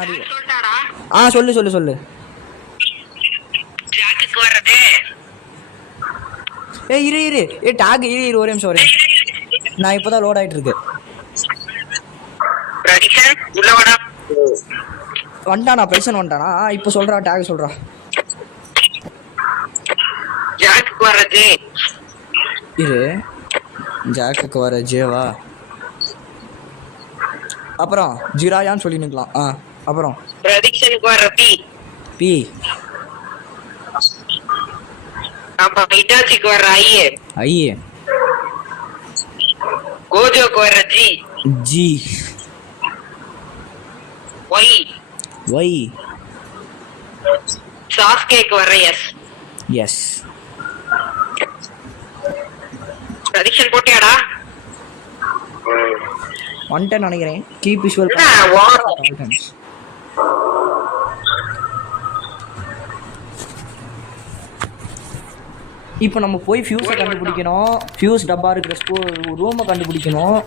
மாதிரி. சொல்லிட்டாடா. சொல்லு சொல்லு சொல்லு. ஜாக்குக்கு வர்றது. இரு டாக் இரு ஒரே நிமிஷம் ஒரே நிமிஷம். நான் இப்போதான் லோட் ஆயிட்டு இருக்கு. ப்ரெடிக்ஷன் உள்ள வாடா. வந்துட்டானா பிரச்சனை வந்துட்டானா? இப்போ சொல்றா டாக் சொல்றா. ஜாக்குக்கு வர்றது. இரு ஜாக்குக்கு வர ஜேவா, அப்புறம் ஜிராயான்னு சொல்லி நிக்கலாம். அப்புறம் ப்ரெடிக்ஷனுக்கு வர்ற பி. பி. அப்ப இட்டாச்சிக்கு வர்ற ஐ. ஐ. கோஜோக்கு வர்ற ஜி. ஜி. ஒய். ஒய். சாஸ்கேக்கு வர்ற எஸ். எஸ். ப்ரெடிக்ஷன் போட்டியாடா? வந்துட்டேன்னு நினைக்கிறேன். Keep visual. இப்போ நம்ம போய் ஃபியூஸை கண்டுபிடிக்கணும். ஃபியூஸ் டப்பா இருக்கிற ரூமை கண்டுபிடிக்கணும்.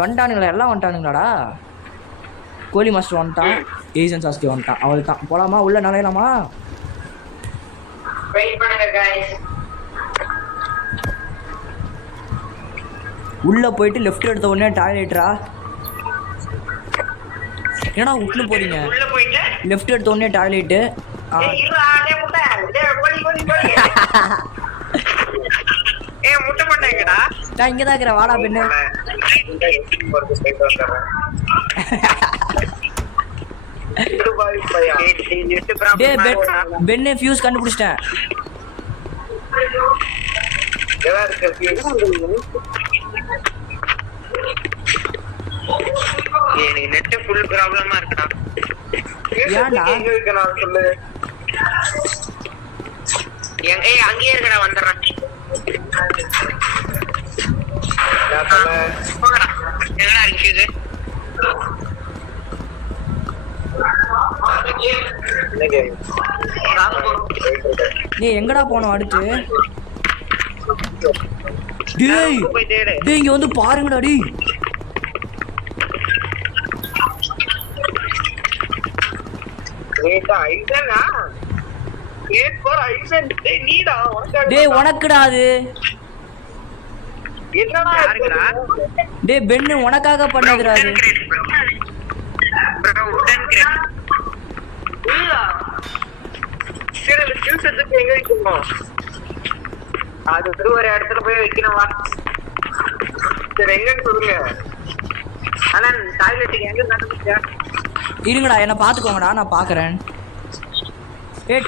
வந்துட்டானுங்களா? எல்லாம் வந்துட்டானுங்களாடா? கோலி மாஸ்டர் வந்துட்டான், ஏஜென்ட் சாஸ்கே வந்துட்டான். அவள் தான். போகலாமா? உள்ள நுழையலாமா? உள்ள போயிட்டு லெஃப்ட் எடுத்த உடனே டாய்லெட்டரா? ஏன்னா விட்டு போறீங்க. லெஃப்ட் எடுத்த உடனே டாய்லெட்டு. நான் இங்கதான் இருக்கிறேன். வாடா பெண்ணு. பெண்ணு ஃபியூஸ் கண்டுபிடிச்சிட்டேன். நெட் ஃபுல் ப்ராப்ளமா இருக்குடா. ஏன்டா? அங்கேயே இருக்கடா, வந்துடுறேன். எங்கடா இருக்குது? நீ எங்கடா போனோம் அடுத்து? டேய் டேய் இங்க வந்து பாருங்கடா. டேய் டேய் உனக்குடா அது. டேய் பென்னு உனக்காக பண்ணதுடா அது. அது ஒரு இடத்துல போய் வைக்கணும். சரி எங்கன்னு சொல்லுங்க. ஆனா டாய்லெட்டுக்கு எங்க கண்டுபிடிச்சா? இருங்கடா என்ன பாத்துக்கோங்கடா, நான் பாக்குறேன்.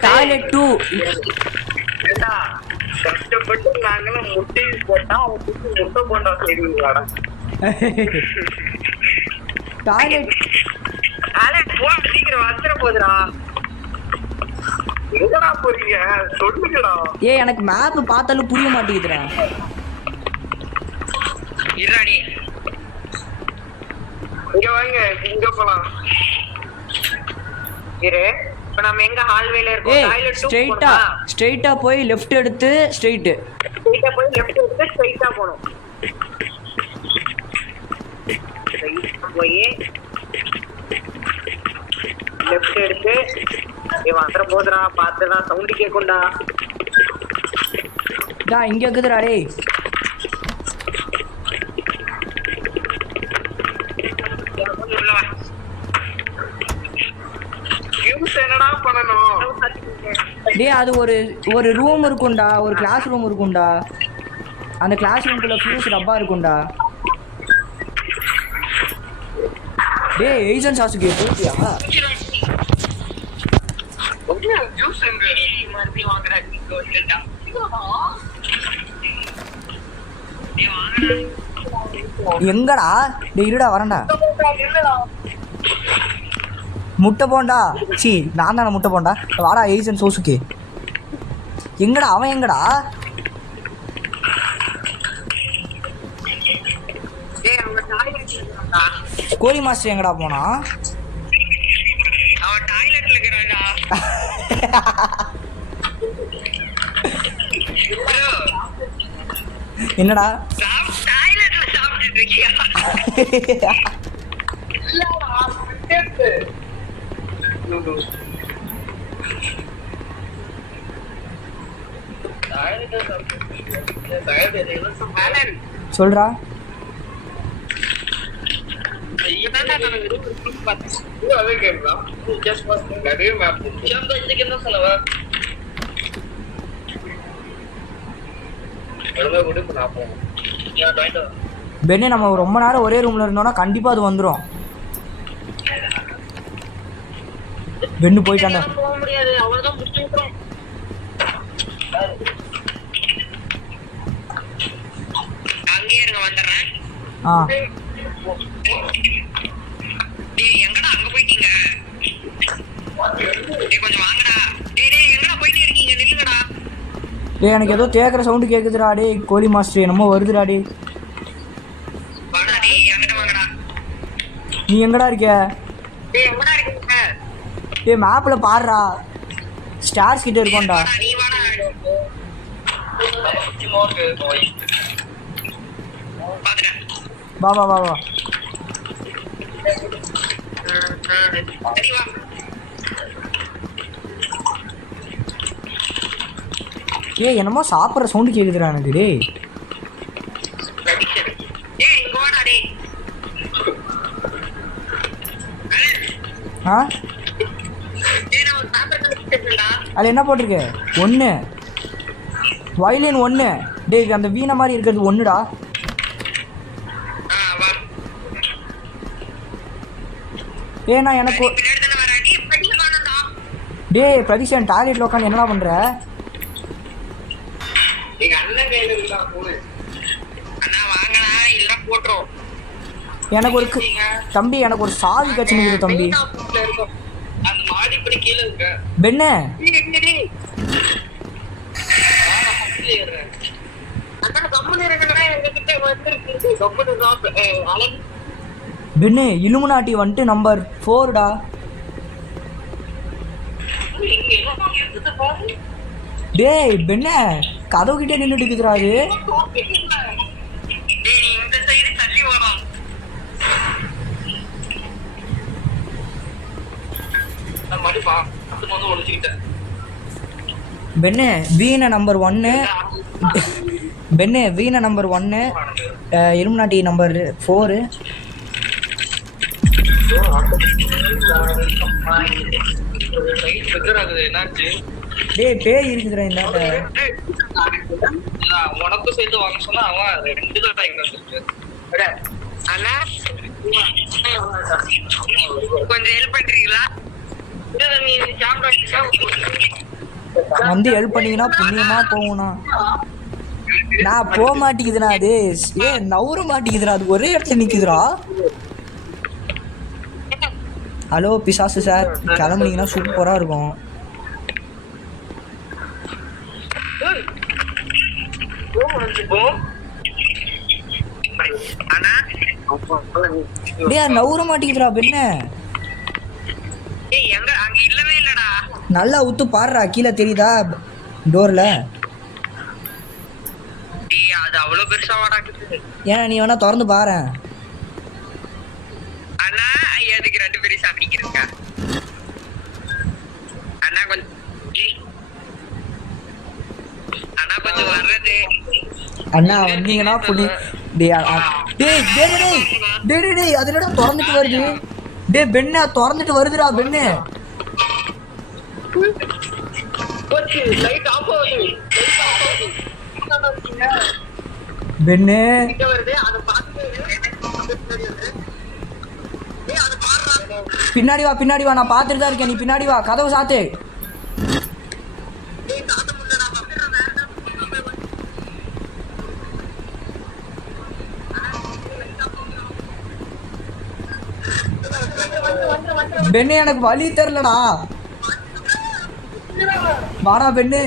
டாய்லெட் 2. கஷ்டப்பட்டு நாங்களும் முட்டை போட்டா முட்டை போண்டா செய்வீங்களாடா? டாய்லெட் போ, சீக்கிரம் வந்துட போதுடா. எங்கடா போறீங்க சொல்லுங்கடா. எனக்கு மேப் பார்த்தாலும் புரிய மாட்டேங்குதுடா. இருடாடி, இங்க வாங்க, இங்க போலாம். இரு, இப்ப நம்ம எங்க ஹால்வேல இருக்கோம்? டாய்லெட் 2 ஸ்ட்ரைட்டா போய் லெஃப்ட் எடுத்து ஸ்ட்ரைட்டா போய் லெஃப்ட் எடுத்து ஸ்ட்ரைட்டா போணும். போய் லெஃப்ட் எடுத்து வந்துற போதுடா. பாத்துடா, சவுண்ட் கேக்கும்டா. இங்க இருக்குதுடா. டேய் என்னடா பண்ணணும்? டேய் அது ஒரு ரூம் இருக்கும்டா, ஒரு கிளாஸ் ரூம் இருக்கும்டா. அந்த கிளாஸ் ரூம்குள்ள ஃபியூஸ் டப்பா இருக்கும்டா. டேய் ஏஜென்ட் சாஸ்கே போறியா? எங்கடா? டேய் இருடா வரேன்டா. முட்டை போண்டா. சி நான் தானே முட்டை போண்டா. வாடா ஏஜென்ட் சோசுக்கு. எங்கடா அவன்? எங்கடா? கோலி மாஸ்டர் எங்கடா போனா? அவன் டாய்லெட்ல இருக்கறான்டா. என்னடா டாய்லெட்ல சாப்பிட்டுட்டு இருக்கியா? சொல்றா. பெண்ணே நம்ம ரொம்ப நேரம் ஒரே ரூம்ல இருந்தோம்னா கண்டிப்பா அது வந்துடும். பெண்ணு போயிட்டாண்டா. போக முடியாது, அவ்வளவுதான் முடிச்சு விட்டுரும். அங்கேயே இருங்க, வந்துடுறேன். எங்கடா அங்க போயிட்டீங்க? கொஞ்சம் வாங்கடா. எங்கடா போயிட்டே இருக்கீங்க? நில்லுங்கடா. எனக்கு ஏதோ கேட்குற சவுண்டு கேட்குதுடா. டே கோழி மாஸ்டர் என்னமோ வருதுடா. டே வாடா, என்கிட்ட வாங்கடா. நீ எங்கடா இருக்க? எங்கடா இருக்கீங்க? டே மேப்பில் பாடுறா, ஸ்டார்ஸ் கிட்ட இருக்கோம்டா. நீ வாடா. வா வா வா வா. சரி வா. என்னமோ சாப்பிட்ற சவுண்டு கேட்குதுடா எனக்கு. டே இங்க வாடா. டேய் அதில் என்ன போட்டிருக்கு? 1 வயலின் 1. டே அந்த வீணை மாதிரி இருக்கிறது 1டா. ஏண்ணா எனக்கு டே பிரதீஷன் டாய்லெட்டில் உட்காந்து என்னடா பண்ணுற? எனக்கு ஒரு தம்பி, எனக்கு ஒரு சாவி கட்சினுக்குது தம்பி. பெண்ணே பெண்ணு இலுமினாட்டி வந்துட்டு நம்பர் 4டா. டேய் பெண்ணே கதவு கிட்டே நின்றுட்டு இருக்குதுடா. பெண்ணே வீணை நம்பர் 1. பெண்ணே வீணை நம்பர் 1, இலுமினாட்டி நம்பர் 4. டேய் பேய் இருக்குதுடா இந்த உனக்கும் சேர்த்து வாங்க சொன்னா அவன் 2 தான் டைம் வந்துருக்கு. கொஞ்சம் ஹெல்ப் பண்றீங்களா? வந்து ஹெல்ப் பண்ணீங்கன்னா புண்ணியமா போகணும். நான் போக மாட்டேங்குதுண்ணா. அது நவுற மாட்டேங்குதுடா. அது ஒரே இடத்துல நிக்குதுடா. ஹலோ பிசாசு சார், கிளம்புனீங்கன்னா சூப்பராக இருக்கும். நவுற மாட்டேங்குதுடா பெண்ண. நல்லா உத்து பாடுறா, கீழே தெரியுதா டோர்ல? ஏன்னா நீ வேணா திறந்து பாரு. அண்ணா வந்தீங்கன்னா புண்ணி. அது என்னடா திறந்துட்டு வருது? டே பெண்ணா திறந்துட்டு வருதுடா பெண்ணு. பெண்ணு பின்னாடி வா, பின்னாடி வா. நான் பார்த்துட்டு தான் இருக்கேன். நீ பின்னாடி வா, கதவை சாத்து. பெண்ணு எனக்கு வழி தெரியலடா. வாடா பெண்ணு.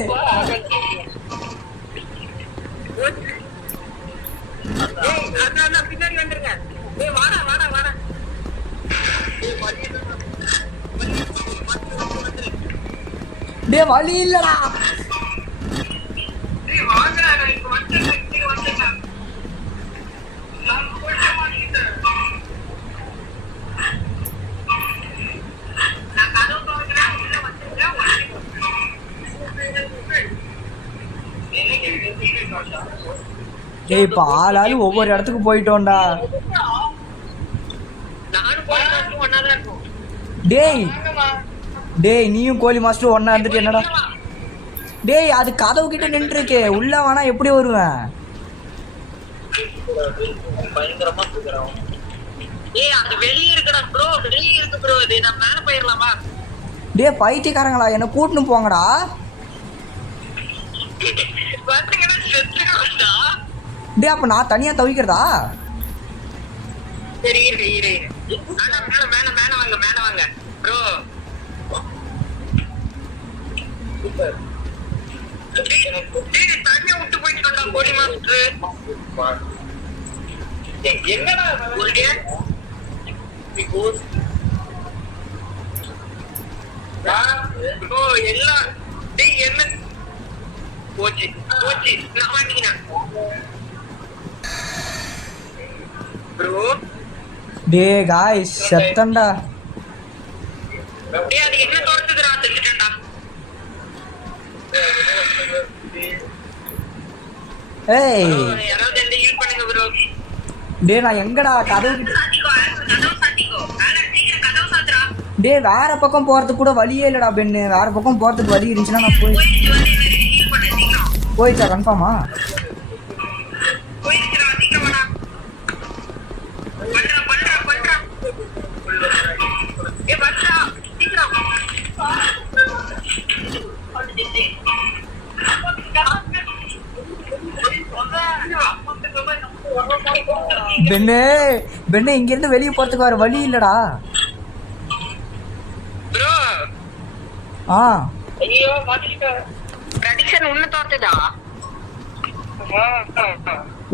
டே வழி இல்லடா. டேய் இப்போ ஆளாளு ஒவ்வொரு இடத்துக்கு போயிட்டோம்டா. நானும் கோழி மாஸ்டர் ஒன்னாதான் இருக்கும். டேய் டேய் நீயும் கோழி மாஸ்டர் ஒண்ணா இருந்துட்டு என்னடா? டேய் அது கதவு கிட்ட நின்றுருக்கு, உள்ள வேணா எப்படி வருவேன்? பயங்கரமா இருக்கிறோம். ஏய் அது வெளியே இருக்குடா ப்ரோ, வெளியே இருக்கு ப்ரோ. இது நான் மேல போயிடலாமா? டேய் பைத்தியக்காரங்களா, என்ன கூட்டின்னு போங்கடா. பாத்தீங்கன்னா செத்துடா. டேய் அப்ப நான் தனியா தவிக்கிறதா? சரி இரு இரு. அண்ணா மேல மேல மேல வாங்க, மேல வாங்க ப்ரோ. சூப்பர். டேய் தனியா விட்டு போயிட்டோம்டா கோழி மாஸ்டர். என்னடா கோழி? ப்ரோ எல்லாம் டேய் என்ன போச்சு போச்சு. நான் மாட்டிக்கினேன் ப்ரோ. டேய் காய்ஸ் செத்தண்டா. டேய் அது என்ன தோர்த்துதுடா, செத்துட்டேன்டா. ஏய் யாராவது என்ன ஹீல் பண்ணுங்க ப்ரோ. டேய் நான் எங்கடா கதவு கிட்ட? கதவு சாத்திக்கோ. ஆனா சீக்கிரம் கதவு சாத்துடா. டேய் வேற பக்கம் போறதுக்கு கூட வழியே இல்லடா பெண்ணு. வேற பக்கம் போறதுக்கு வழி இருந்துச்சுன்னா நான் போயிடுச்சு, வந்து என்ன ஹீல் பண்ணு சீக்கிரம். போயிடுச்சா கன்ஃபார்மா? போயிடுச்சுடா, சீக்கிரம் வாடா. பண்றா பண்றா பண்றா. ஏ பண்றா சீக்கிரம். பெண்ணு பெண்ணு இங்க இருந்து வெளியே போறதுக்கு வேற வழி இல்லடா. ப்ரோ ஆ ஐயோ மாட்டிக்கிட்ட. ப்ரெடிக்ஷன் உன்ன தோர்த்துதா?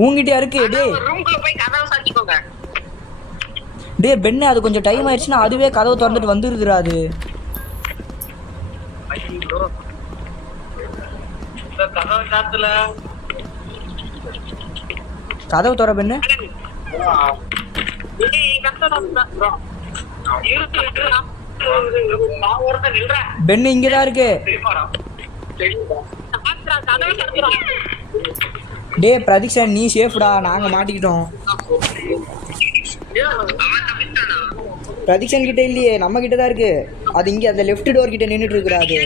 உன்கிட்டயா இருக்கு? டேய் ரூம்க்குள்ள போய் கதவு சாத்திக்கோங்க. டேய் பெண்ணு அது கொஞ்சம் டைம் ஆயிடுச்சுன்னா அதுவே கதவு திறந்துட்டு வந்துருதுடா. அது ஐயோ கதவு சாத்தல. கதவு திற பெண்ணு. பெண்ணு இங்கதான் இருக்கு. டேய் பிரதீக்ஷன் நீ சேஃப்டா, நாங்க மாட்டிக்கிட்டோம். பிரதீக்ஷன் கிட்ட இல்லையே, நம்ம கிட்ட தான் இருக்கு. அது இங்க அந்த லெஃப்ட் டோர் கிட்ட நின்னுட்டு இருக்குடா. அது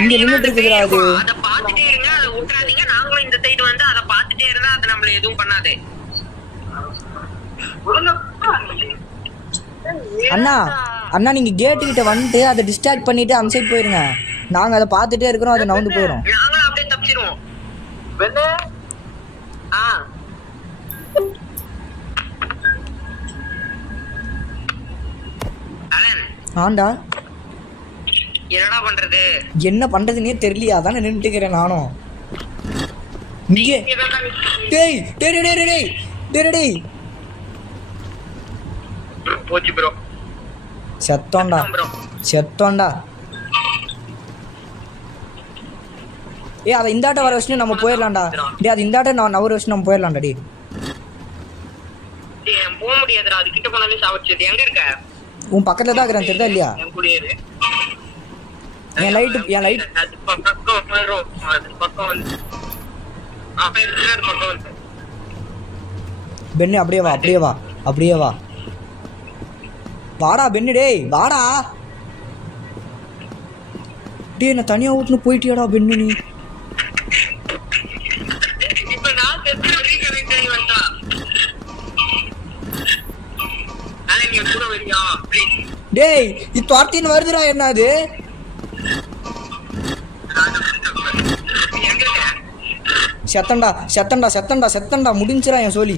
இங்க நின்னுட்டு இருக்குடா. அது அத பாத்துட்டே இருங்க, அத விட்டுறாதீங்க. நாங்களும் இந்த சைடு வந்து அத பாத்துட்டே இருந்தா அது நம்மள எதுவும் பண்ணாது. அண்ணா அண்ணா நீங்க கேட்டு கிட்ட வந்துட்டு அதை டிஸ்ட்ராக்ட் பண்ணிட்டு அந்த சைடு போயிருங்க. நாங்க அதை பார்த்துட்டே இருக்கிறோம், அது நவுந்து போயிடும். நாங்களும் அப்படியே தப்பிச்சிருவோம். ஆண்டா என்னடா பண்றது? என்ன பண்றதுன்னே தெரியலையா, அதானே நின்றுட்டு இருக்கிறேன் நானும் இங்கே. டேய் டேய் டேய் டேய் டேய் டேய் போச்சு ப்ரோ. செத்தோண்டா செத்தோண்டா. ஏய் அதை இந்தாட்ட வர வச்சுட்டு நம்ம போயிடலாம்டா. டேய் அது இந்தாட்ட நான் நவர வச்சு நம்ம போயிடலாம்டா. டேய் போக முடியாதுடா, அது கிட்ட போனாலே சாவச்சிது. எங்க இருக்க? உன் பக்கத்துல தான் இருக்கிறேன், தெரியுதா இல்லையா? என் கூடயே என் லைட் அது பக்கம் வரும். அது பக்கம் வந்து அப்ப இருக்கிற பக்கம் வந்து பெண்ணு அப்படியே வா அப்படியே வா அப்படியே வா. வாடா பெண்ணு. டேய் வாடா. டேய் நான் தனியா ஊத்துன்னு போயிட்டியாடா பெண்ணு நீ? இப்ப நான் செத்து வரீங்க வந்தா நீ கூட வரியா? டேய் இது துரத்தின்னு வருதுடா. என்ன அது? செத்தண்டா செத்தண்டா செத்தண்டா செத்தண்டா முடிஞ்சிரா என் சோலி.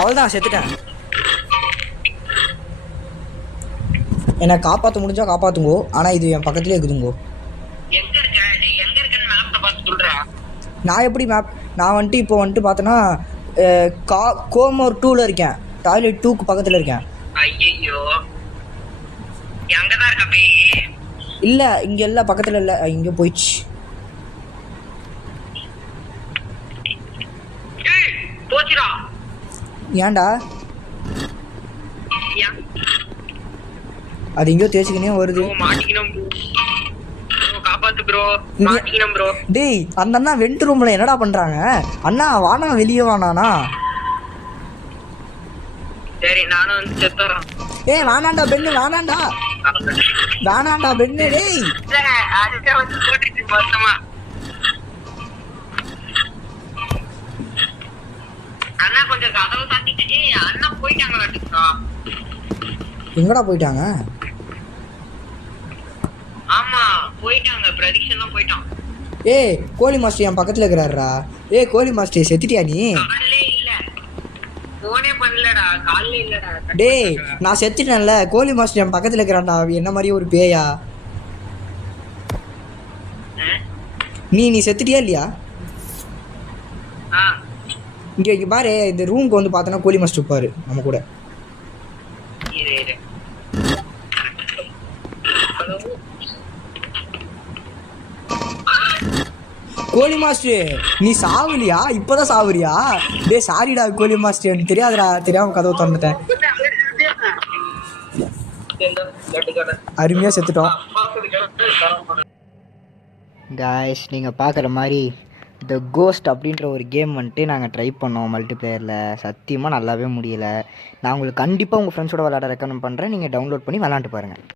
அவள்தான் செத்துட்டேன். என்னை காப்பாற்ற முடிஞ்சா காப்பாற்றுங்கோ, ஆனால் இது என் பக்கத்துலேயே இருக்குதுங்கோ. நான் எப்படி மேப்? நான் வந்துட்டு இப்போ வந்துட்டு பார்த்தேன்னா கோமோர் 2ல் இருக்கேன். டாய்லெட் 2க்கு பக்கத்தில் இருக்கேன். இல்லை இங்கே இல்லை, பக்கத்தில் இல்லை, இங்கே போயிடுச்சு. போச்சுடா. ஏன்டா? அது எங்கேயோ தேய்ச்சிக்கினே வருது. மாட்டிக்கணும் ப்ரோ, காப்பாத்து ப்ரோ, மாட்டிக்கணும் ப்ரோ. டேய் அந்த அண்ணா வெண்ட் ரூமில் என்னடா பண்ணுறாங்க? அண்ணா வானா, வெளியே வானாண்ணா. சரி நானும் வந்து செத்துறேன். ஏய் வேணாண்டா பெண்ணு, வேணாண்டா வேணாண்டா பெண்ணு. டேய் அதுக்கே வந்து போட்டுச்சு மொத்தமா. அண்ணா கொஞ்சம் கதவு சாத்திட்டு அண்ணா போயிட்டாங்களாட்டுக்கா. எங்கடா போயிட்டாங்க? ஆமா போயிட்டாங்க, பிரதீக்ஷன் போயிட்டான். ஏய் கோழி மாஸ்டர் என் பக்கத்தில் இருக்கிறாருடா. ஏய் கோழி மாஸ்டர் செத்துட்டியா நீ? காலையிலே இல்ல, போனே பண்ணலடா, காலையில இல்லடா. டேய் நான் செத்துட்டேன்ல, கோழி மாஸ்டர் என் பக்கத்தில் இருக்கிறான்டா. என்ன மாதிரியே ஒரு பேயா? நீ செத்துட்டியா இல்லையா? இங்கே பாரு, இந்த ரூமுக்கு வந்து பார்த்தோன்னா கோழி மாஸ்டர் பாரு நம்ம கூட. கோழி மாஸ்டர் நீ சாவலியா? இப்போதான் சாவுறியா? டே சாரிடா கோழி மாஸ்டர், எனக்கு தெரியாதுடா, தெரியாம கதவை திறந்துட்டேன். அருமையாக செத்துட்டோம். காய்ஸ் நீங்கள் பார்க்குற மாதிரி த கோஸ்ட் அப்படின்ற ஒரு கேம் வந்துட்டு நாங்கள் ட்ரை பண்ணோம் மல்டிப்ளேயரில். சத்தியமாக நல்லாவே முடியலை. நான் உங்களுக்கு கண்டிப்பாக உங்கள் ஃப்ரெண்ட்ஸோட விளையாட ரெக்கமெண்ட் பண்ணுறேன். நீங்கள் டவுன்லோட் பண்ணி விளாண்டு பாருங்கள்.